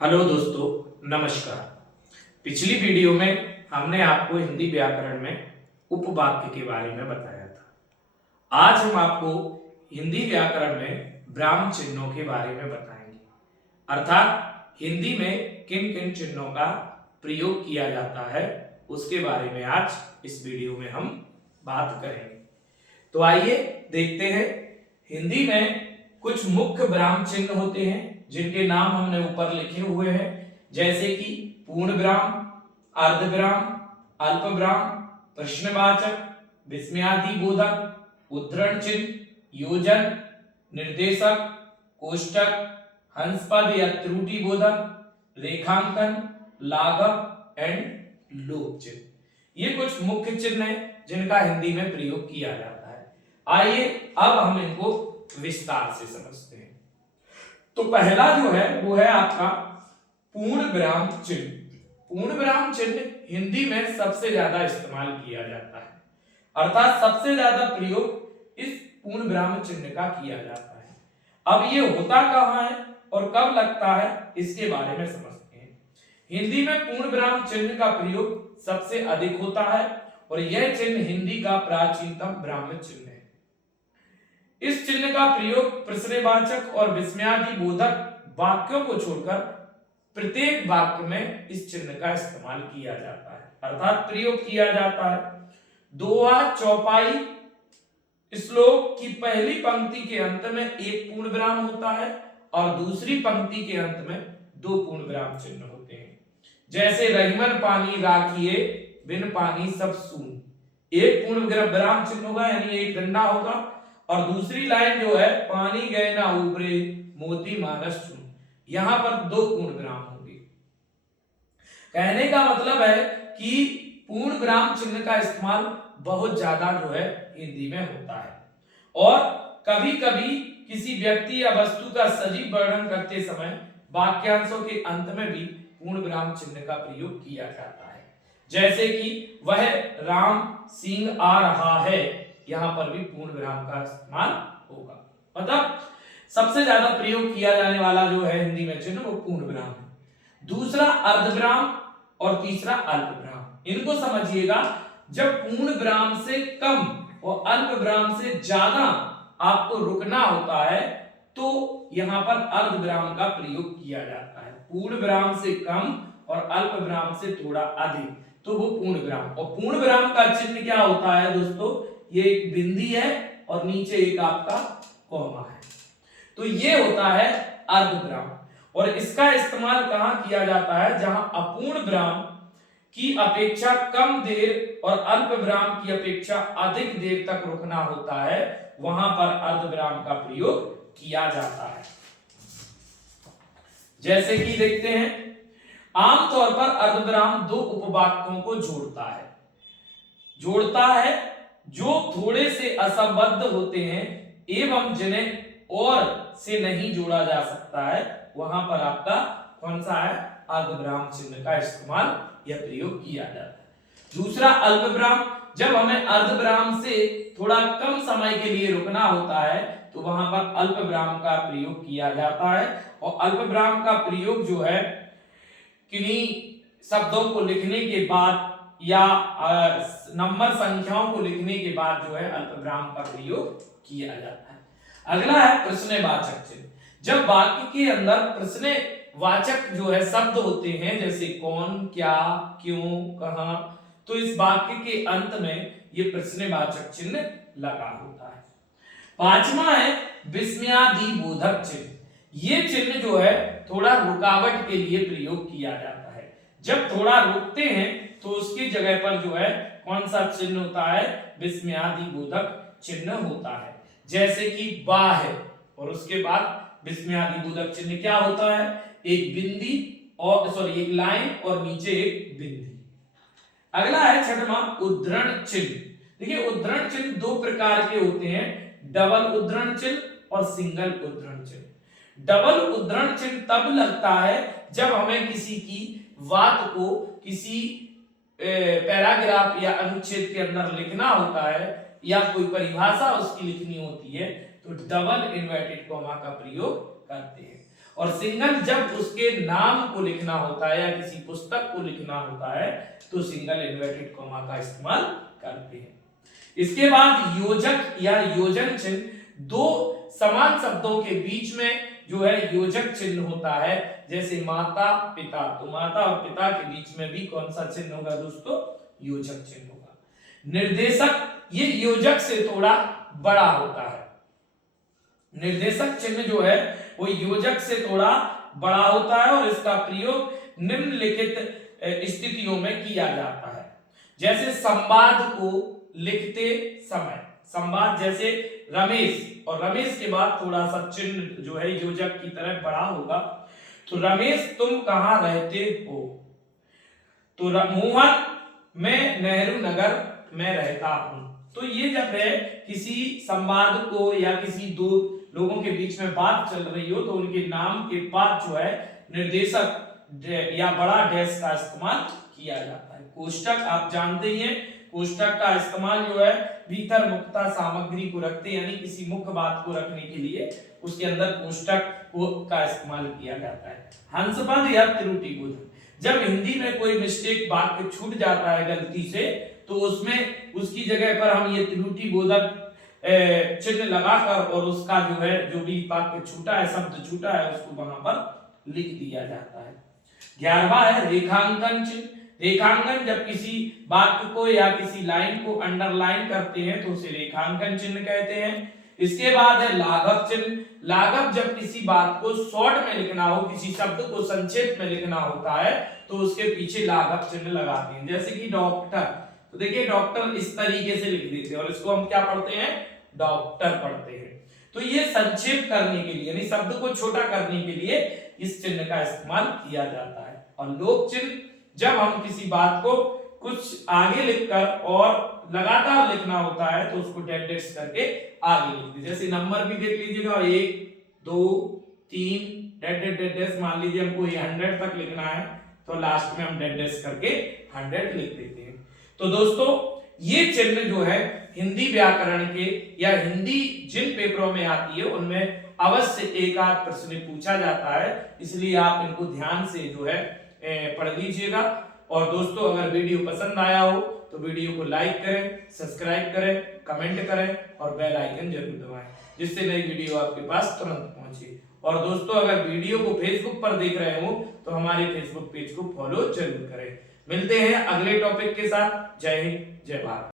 Hello दोस्तों, नमस्कार। पिछली वीडियो में हमने आपको हिंदी व्याकरण में उपवाक्य के बारे में बताया था। आज हम आपको हिंदी व्याकरण में विराम चिन्हों के बारे में बताएंगे, अर्थात हिंदी में किन किन चिन्हों का प्रयोग किया जाता है उसके बारे में आज इस वीडियो में हम बात करेंगे। तो आइए देखते हैं। हिंदी में कुछ मुख्य विराम चिन्ह होते हैं जिनके नाम हमने ऊपर लिखे हुए हैं, जैसे कि पूर्ण विराम, अर्ध विराम, अल्प विराम, प्रश्नवाचक, विस्मयादिबोधक, उद्धरण चिन्ह, योजन, निर्देशक, कोष्टक, हंसपद या त्रुटि बोधक, रेखांकन, लाघव एंड लोप चिन्ह। ये कुछ मुख्य चिन्ह हैं जिनका हिंदी में प्रयोग किया जाता है। आइए अब हम इनको विस्तार से समझते हैं। तो पहला जो है वो है आपका पूर्ण विराम चिन्ह। पूर्ण विराम चिन्ह हिंदी में सबसे ज्यादा इस्तेमाल किया जाता है, अर्थात सबसे ज्यादा प्रयोग इस पूर्ण विराम चिन्ह का किया जाता है। अब ये होता कहां है और कब लगता है इसके बारे में समझते हैं। हिंदी में पूर्ण विराम चिन्ह का प्रयोग सबसे अधिक होता है और यह चिन्ह हिंदी का प्राचीनतम विराम चिन्ह है। इस चिन्ह का प्रयोग प्रश्नवाचक और विस्मयादिबोधक वाक्यों को छोड़कर प्रत्येक वाक्य में इस चिन्ह का इस्तेमाल किया जाता है, अर्थात प्रयोग किया जाता है। दोहा चौपाई श्लोक की पहली पंक्ति के अंत में एक पूर्ण विराम होता है और दूसरी पंक्ति के अंत में दो पूर्ण विराम चिन्ह होते हैं। जैसे रहीमन पानी राखिए बिन पानी सब सून, एक पूर्ण विराम चिन्ह होगा यानी एक डंडा होगा, और दूसरी लाइन जो है पानी गए ना उबरे मोती मानस चुन, यहां पर दो पूर्ण विराम होंगे। कहने का मतलब है कि पूर्ण विराम चिन्ह का इस्तेमाल बहुत ज्यादा जो है हिंदी में होता है और कभी कभी किसी व्यक्ति या वस्तु का सजीव वर्णन करते समय वाक्यांशों के अंत में भी पूर्ण विराम चिन्ह का प्रयोग किया जाता है। जैसे कि वह राम सिंह आ रहा है, यहां पर भी पूर्ण विराम का इस्तेमाल होगा। मतलब सबसे ज्यादा प्रयोग किया जाने वाला जो है हिंदी में चिन्ह वो पूर्ण विराम है। दूसरा अर्ध विराम और तीसरा अल्प विराम। इनको समझिएगा, जब पूर्ण विराम से कम और अल्प विराम से ज्यादा आपको रुकना होता है तो यहां पर अर्ध विराम का प्रयोग किया जाता है। पूर्ण विराम से कम और अल्प विराम से थोड़ा अधिक तो वो पूर्ण विराम। और पूर्ण विराम का चिन्ह क्या होता है दोस्तों, ये एक बिंदी है और नीचे एक आपका कॉमा है, तो ये होता है अर्धविराम। और इसका इस्तेमाल कहां किया जाता है, जहां अपूर्ण विराम की अपेक्षा कम देर और अल्प विराम की अपेक्षा अधिक देर तक रुकना होता है, वहां पर अर्धविराम का प्रयोग किया जाता है। जैसे कि देखते हैं, आमतौर पर अर्धविराम दो उपवाक्यों को जोड़ता है जो थोड़े से असंबद्ध होते हैं एवं जिन्हें और से नहीं जोड़ा जा सकता है, वहां पर आपका कौन सा है, अर्धविराम चिन्ह का इस्तेमाल या प्रयोग किया जाता है। दूसरा अल्प विराम, जब हमें अर्धविराम से थोड़ा कम समय के लिए रुकना होता है तो वहां पर अल्प विराम का प्रयोग किया जाता है। और अल्प विराम का प्रयोग जो है किन्हीं शब्दों को लिखने के बाद या नंबर संख्याओं को लिखने के बाद जो है अल्पविराम का प्रयोग किया जाता है। अगला है प्रश्नवाचक चिन्ह। जब वाक्य के अंदर प्रश्नवाचक जो है शब्द होते हैं, जैसे कौन, क्या, क्यों, कहां, तो इस वाक्य के अंत में ये प्रश्नवाचक चिन्ह लगा होता है। पांचवा है विस्मयादिबोधक चिन्ह। ये चिन्ह जो है थोड़ा रुकावट के लिए प्रयोग किया जाता है। जब थोड़ा रुकते हैं तो उसकी जगह पर जो है कौन सा चिन्ह होता है, विस्मयादिबोधक चिन्ह होता है। जैसे कि बा है और उसके बाद विस्मयादिबोधक चिन्ह क्या होता है, एक बिंदी और एक लाइन और नीचे एक बिंदी। अगला है छठवां उद्धरण चिन्ह। देखिए उद्धरण चिन्ह दो प्रकार के होते हैं, डबल उद्धरण चिन्ह और सिंगल उद्धरण चिन्ह। डबल उद्धरण चिन्ह तब लगता है जब हमें किसी की बात को किसी पैराग्राफ या अनुच्छेद के अंदर लिखना होता है या कोई परिभाषा उसकी लिखनी होती है तो डबल इन्वर्टेड कॉमा का प्रयोग करते हैं। और सिंगल जब उसके नाम को लिखना होता है या किसी पुस्तक को लिखना होता है तो सिंगल इन्वर्टेड कॉमा का इस्तेमाल करते हैं। इसके बाद योजक या योजन चिन्ह, दो समान शब्दों के बीच में जो है योजक चिन्ह होता है, जैसे माता पिता, तो माता और पिता के बीच में भी कौन सा चिन्ह होगा दोस्तों? योजक चिन्ह होगा। निर्देशक, ये योजक से थोड़ा बड़ा होता है। निर्देशक चिन्ह जो है वो योजक से थोड़ा बड़ा होता है और इसका प्रयोग निम्नलिखित स्थितियों में किया जाता है। जैसे संवाद को लिखते समय, संवाद जैसे रमेश, और रमेश के बाद थोड़ा सा चिन्ह जो है योजक की तरह बड़ा होगा, तो रमेश तुम कहाँ रहते हो? तो मोहन मैं नेहरू नगर में रहता हूं। तो ये जब है किसी संवाद को या किसी दो लोगों के बीच में बात चल रही हो तो उनके नाम के बाद जो है निर्देशक या बड़ा डैश का इस्तेमाल किया जाता है। कोष्टक आप जानते ही हैं, कोष्टक का इस्तेमाल जो है भीतर मुक्ता सामग्री को रखते यानी किसी मुख्य बात को रखने के लिए उसके अंदर कोष्टक का इस्तेमाल किया जाता है। हंसपद या त्रुटि बोधक, जब हिंदी में कोई मिस्टेक वाक्य छूट जाता है गलती से तो उसमें उसकी जगह पर हम ये त्रुटि बोधक चिन्ह लगाकर और उसका जो है जो भी वाक्य छूटा है, शब्द छूटा है, उसको वहां पर लिख दिया जाता है। 11वां है रेखांकन चिन्ह। रेखांकन, जब किसी वाक्य को या किसी लाइन को अंडरलाइन करते हैं तो उसे रेखांकन चिन्ह कहते हैं। इसके बाद है लाघव चिन्ह। लाघव, जब किसी बात को शॉर्ट में लिखना हो, किसी शब्द को संक्षेप में लिखना होता है तो उसके पीछे लाघव चिन्ह लगाते हैं। जैसे कि डॉक्टर, तो देखिए डॉक्टर इस तरीके से लिख देते हैं और इसको हम क्या पढ़ते हैं? डॉक्टर पढ़ते हैं। तो ये संक्षेप करने के लिए यानी शब्द को छोटा करने के लिए इस चिन्ह का इस्तेमाल किया जाता है। और लोक चिन्ह, जब हम किसी बात को कुछ आगे लिखकर और लगातार लिखना होता है तो उसको डैश करके आगे लिखते हैं। जैसे नंबर भी देख लीजिएगा, 1 2 3 डैश, मान लीजिए हमको 100 तक लिखना है तो लास्ट में हम डैश करके 100 लिख देते हैं। तो दोस्तों ये चिन्ह जो है हिंदी व्याकरण के या हिंदी जिन पेपरों में आती है उनमें अवश्य एक आध प्रश्न पूछा जाता है, इसलिए आप इनको ध्यान से जो है पढ़ लीजिएगा। और दोस्तों अगर वीडियो पसंद आया हो तो वीडियो को लाइक करें, सब्सक्राइब करें, कमेंट करें और बेल आइकन जरूर दबाएं जिससे नई वीडियो आपके पास तुरंत पहुंचे। और दोस्तों अगर वीडियो को फेसबुक पर देख रहे हो तो हमारे फेसबुक पेज को फॉलो जरूर करें। मिलते हैं अगले टॉपिक के साथ। जय हिंद, जय भारत।